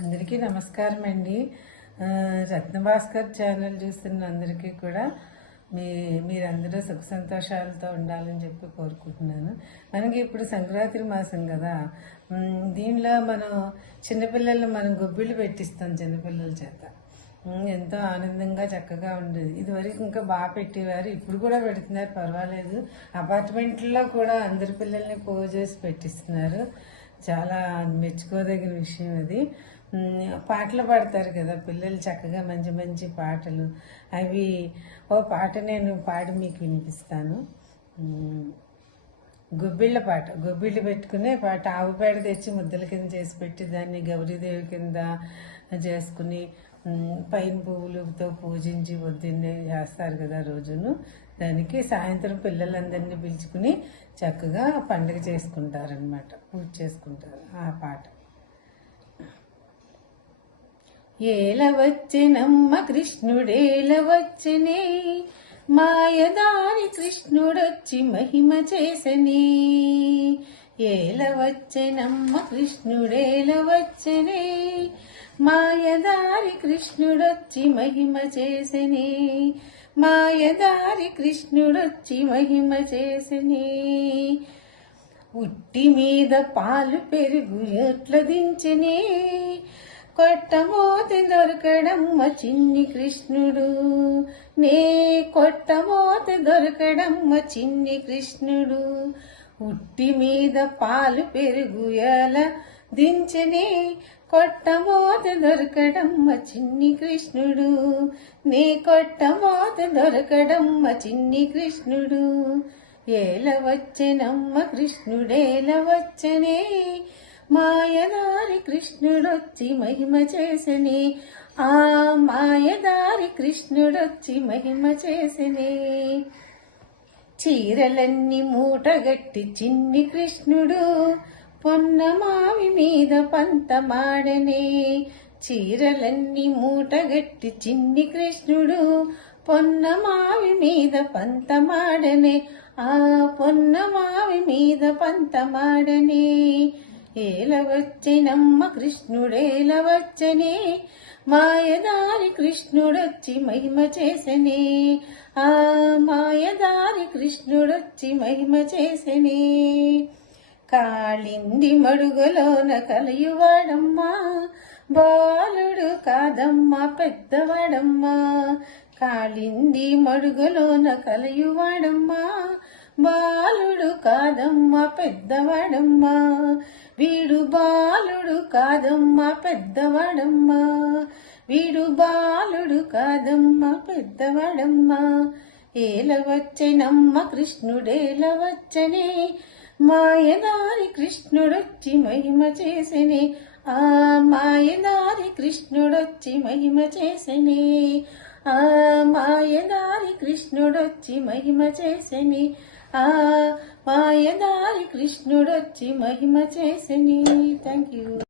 అందరికీ నమస్కారం అండి. రత్నభాస్కర్ ఛానల్ చూస్తున్న అందరికీ కూడా మీరందరూ సుఖ సంతోషాలతో ఉండాలని చెప్పి కోరుకుంటున్నాను. మనకి ఇప్పుడు సంక్రాంతి మాసం కదా, దీనిలో మనం చిన్నపిల్లలు మనం గొబ్బిళ్ళు పెట్టిస్తాం చిన్నపిల్లల చేత. ఎంతో ఆనందంగా చక్కగా ఉండేది. ఇదివరకు ఇంకా బాగా పెట్టేవారు, ఇప్పుడు కూడా పెడుతున్నారు, పర్వాలేదు. అపార్ట్మెంట్లో కూడా అందరి పిల్లల్ని పోగు చేసి పెట్టిస్తున్నారు. చాలా మెచ్చుకోదగిన విషయం అది. పాటలు పాడతారు కదా పిల్లలు, చక్కగా మంచి మంచి పాటలు. అవి ఓ పాట నేను పాడి మీకు వినిపిస్తాను. గొబ్బిళ్ళ పాట, గొబ్బిళ్ళు పెట్టుకునే పాట. ఆవు పేడ తెచ్చి ముద్దల కింద చేసి పెట్టి దాన్ని గౌరీదేవి కింద చేసుకుని పైన పువ్వులతో పూజించి పొద్దున్నే చేస్తారు కదా రోజును. దానికి సాయంత్రం పిల్లలందరినీ పిలుచుకుని చక్కగా పండుగ చేసుకుంటారనమాట, పూజ చేసుకుంటారు. ఆ పాట. ఏల వచ్చినమ్మ కృష్ణుడేల వచ్చినే, మాయదారి కృష్ణుడొచ్చి మహిమ చేసనే. ఏల వచ్చినమ్మ కృష్ణుడేల వచ్చనే, మాయదారి కృష్ణుడొచ్చి మహిమ చేసనే. మాయదారి కృష్ణుడొచ్చి మహిమ చేసనే. ఉట్టి మీద పాలు పెరుగు ఎట్ల దించనే, కొట్టమోత దొరకడమ్మ చిన్ని కృష్ణుడు. నే కొట్టమోత దొరకడమ్మ చిన్ని కృష్ణుడు. ఉట్టి మీద పాలు పెరుగు ఎలా దించనే, కొట్టమోత దొరకడమ్మ చిన్ని కృష్ణుడు. నే కొట్టమోత దొరకడమ్మ చిన్ని కృష్ణుడు. ఏల వచ్చెనమ్మ కృష్ణుడేల వచ్చనే, మాయదారి కృష్ణుడొచ్చి మహిమ చేసనే. ఆ మాయదారి కృష్ణుడొచ్చి మహిమ చేసనే. చీరలన్నీ మూటగట్టి చిన్ని కృష్ణుడు, పొన్నమావి మీద పంతమాడనే. చీరలన్నీ మూటగట్టి చిన్ని కృష్ణుడు, పొన్నమావి మీద పంతమాడనే. ఆ పొన్నమావి మీద పంతమాడనే. ఏల వచ్చినమ్మ కృష్ణుడేల వచ్చనే, మాయదారి కృష్ణుడొచ్చి మహిమ చేసనే. ఆ మాయదారి కృష్ణుడొచ్చి మహిమ చేసనే. కాళింది మడుగులోన కలయువాడమ్మా, బాలుడు కాదమ్మా పెద్దవాడమ్మా. కాళింది మడుగులోన కలయువాడమ్మా, బాలుడు కాదమ్మా పెద్దవాడమ్మా. వీడు బాలుడు కాదమ్మా పెద్దవాడమ్మా. వీడు బాలుడు కాదమ్మా పెద్దవాడమ్మా. ఏల వచ్చెనమ్మ కృష్ణుడేల వచ్చనే, మాయదారి కృష్ణుడొచ్చి మహిమ చేసనే. ఆ మాయదారి కృష్ణుడొచ్చి మహిమ చేసనే. ఆ మాయదారి కృష్ణుడొచ్చి మహిమ చేసని. ఆ మాయదారి కృష్ణుడొచ్చి మహిమ చేసని. Thank you.